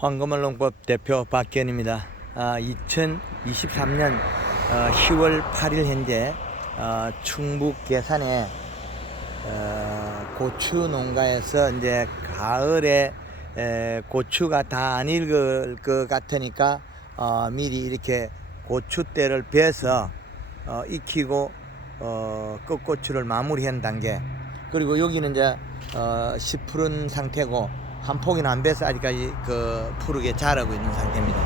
황금알농법 대표 박기현입니다. 아, 2023년 10월 8일 현재 어, 충북 계산에 어, 고추 농가에서 이제 가을에 에, 고추가 다 안 익을 것 같으니까 어, 미리 이렇게 고추대를 베서 어, 익히고 어, 끝고추를 마무리한 단계 그리고 여기는 이제 어, 씨 푸른 상태고 한 폭이나 안 베서 아직까지 그 푸르게 자라고 있는 상태입니다.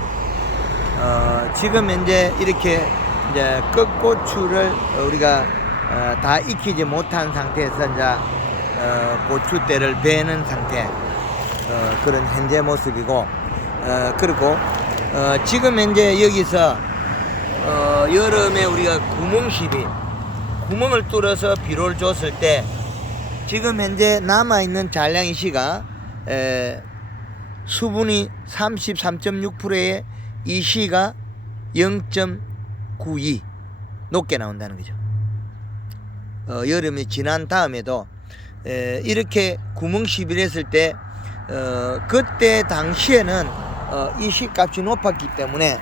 어, 지금 현재 이렇게 이제 끝고추를 우리가 어, 다 익히지 못한 상태에서 이제 어, 고추대를 베는 상태 어, 그런 현재 모습이고 어, 그리고 어, 지금 현재 여기서 어, 여름에 우리가 구멍시비 구멍을 뚫어서 비료를 줬을 때 지금 현재 남아 있는 잔량이 시가 에, 수분이 33.6%에 이 시가 0.92 높게 나온다는 거죠. 어, 여름이 지난 다음에도 에, 이렇게 구멍 시비를 했을 때 어, 그때 당시에는 어, 이 시값이 높았기 때문에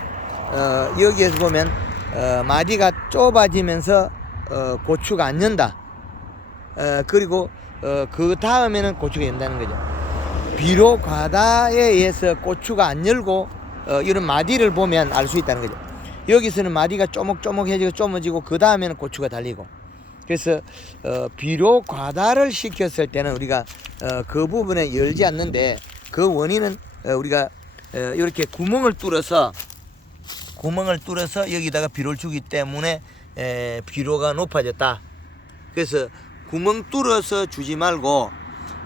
어, 여기에서 보면 어, 마디가 좁아지면서 어, 고추가 안 연다. 어, 그리고 어, 그 다음에는 고추가 연다는 거죠. 비료 과다에 의해서 고추가 안 열고 어, 이런 마디를 보면 알 수 있다는 거죠. 여기서는 마디가 쪼목쪼목해지고 쪼머지고 그 다음에는 고추가 달리고 그래서 어, 비료 과다를 시켰을 때는 우리가 어, 그 부분에 열지 않는데 그 원인은 어, 우리가 어, 이렇게 구멍을 뚫어서 구멍을 뚫어서 여기다가 비료를 주기 때문에 에, 비료가 높아졌다. 그래서 구멍 뚫어서 주지 말고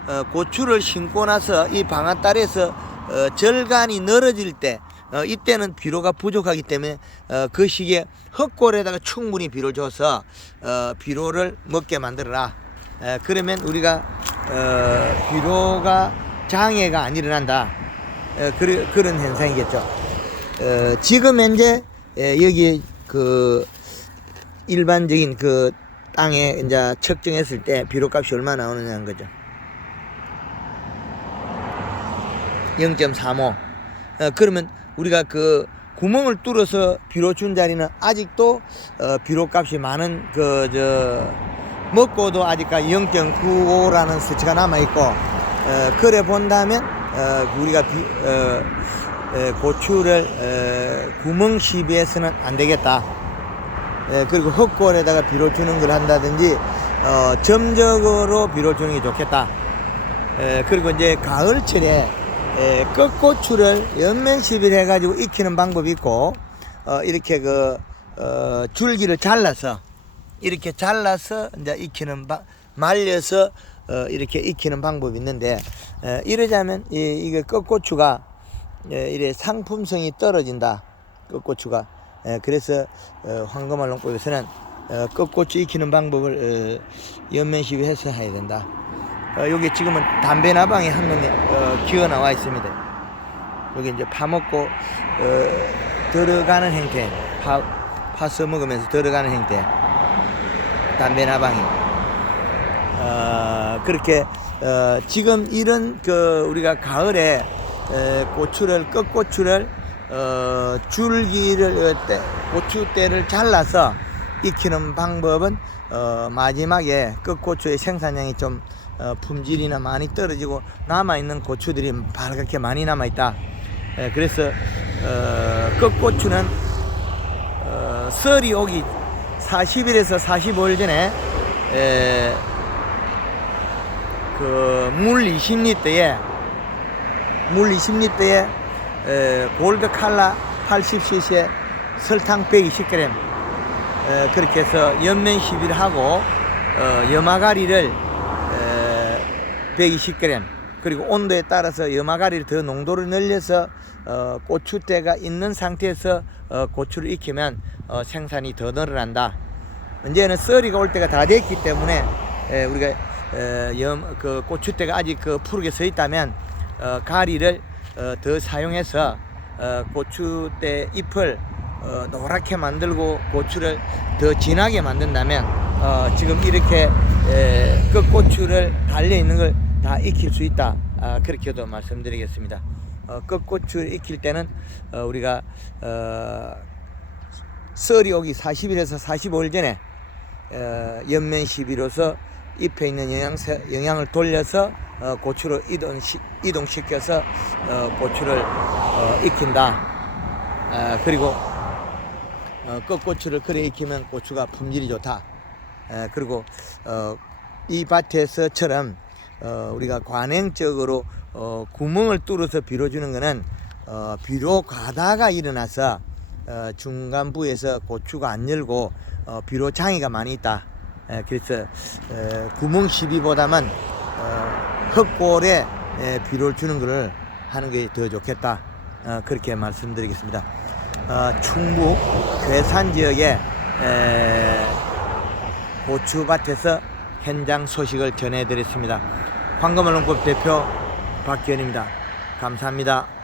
어, 고추를 심고 나서 이 방앗달에서 어, 절간이 늘어질 때 어, 이때는 비료가 부족하기 때문에 어, 그 시기에 흙골에다가 충분히 비료를 줘서 어, 비료를 먹게 만들어라. 에, 그러면 우리가 어, 비료가 장애가 안 일어난다. 어, 그래, 그런 현상이겠죠. 어, 지금 현재 에, 여기 그 일반적인 그 땅에 이제 측정했을 때 비료값이 얼마 나오느냐는 거죠. 0.35. 어, 그러면 우리가 그 구멍을 뚫어서 비료 준 자리는 아직도 어, 비료 값이 많은 그 저 먹고도 아직까지 0.95라는 수치가 남아 있고 어, 그래 본다면 어, 우리가 비, 어, 에, 고추를 에, 구멍 시비해서는 안 되겠다. 에, 그리고 흙골에다가 비료 주는 걸 한다든지 어, 점적으로 비료 주는 게 좋겠다. 에, 그리고 이제 가을철에 에, 끝고추를 연면 시비를 해가지고 익히는 방법이 있고 어, 이렇게 그 어, 줄기를 잘라서 이렇게 잘라서 이제 익히는 방 말려서 어, 이렇게 익히는 방법이 있는데 에, 이러자면 이, 이게 끝고추가 에, 이래 상품성이 떨어진다 끝고추가 에, 그래서 어, 황금알 농법에서는 어, 끝고추 익히는 방법을 어, 연면 시비해서 해야 된다. 어, 여기 지금은 담배 나방이 한 놈이 어, 기어 나와 있습니다. 여기 이제 파먹고 어, 들어가는 형태, 파, 파 써먹으면서 들어가는 형태, 담배 나방이. 어, 그렇게 어, 지금 이런 그 우리가 가을에 에, 고추를 끝고추를 어, 줄기를 어, 때, 고추대를 잘라서 익히는 방법은 어, 마지막에 끝고추의 생산량이 좀 어, 품질이나 많이 떨어지고 남아 있는 고추들이 빨갛게 많이 남아 있다. 에, 그래서 어, 끝고추는 어, 썰이 오기 40일에서 45일 전에 에, 그물 20리터에 물 20리터에 에, 골드 칼라 80cc에 설탕 120g 에, 그렇게 해서 연면 시비를 하고 어, 염화가리를 에, 120g 그리고 온도에 따라서 염화가리를 더 농도를 늘려서 어, 고추대가 있는 상태에서 어, 고추를 익히면 어, 생산이 더 늘어난다. 이제는 썰이가 올 때가 다 됐기 때문에 에, 우리가 에, 염, 그 고추대가 아직 그 푸르게 서 있다면 어, 가리를 어, 더 사용해서 어, 고추대 잎을 어, 노랗게 만들고 고추를 더 진하게 만든다면 어, 지금 이렇게 에, 끝고추를 달려 있는 걸 다 익힐 수 있다. 아, 그렇게도 말씀드리겠습니다. 어, 끝고추를 익힐 때는 어, 우리가 어, 썰이 오기 40일에서 45일 전에 어, 연면 시비로서 잎에 있는 영양 영양을 돌려서 어, 고추로 이동 이동시켜서 어, 고추를 어, 익힌다. 아, 그리고 어, 끝고추를 그래 익히면 고추가 품질이 좋다. 에, 그리고 어, 이 밭에서처럼 어, 우리가 관행적으로 어, 구멍을 뚫어서 빌어주는 것은 어, 비료 과다가 일어나서 어, 중간부에서 고추가 안 열고 어, 비료 장애가 많이 있다. 에, 그래서 에, 구멍 시비보다는 어, 흙골에 에, 비료를 주는 것을 하는 게 더 좋겠다. 어, 그렇게 말씀드리겠습니다. 어, 충북 괴산 지역에 에, 고추밭에서 현장 소식을 전해드렸습니다. 황금언론급 대표 박기현입니다. 감사합니다.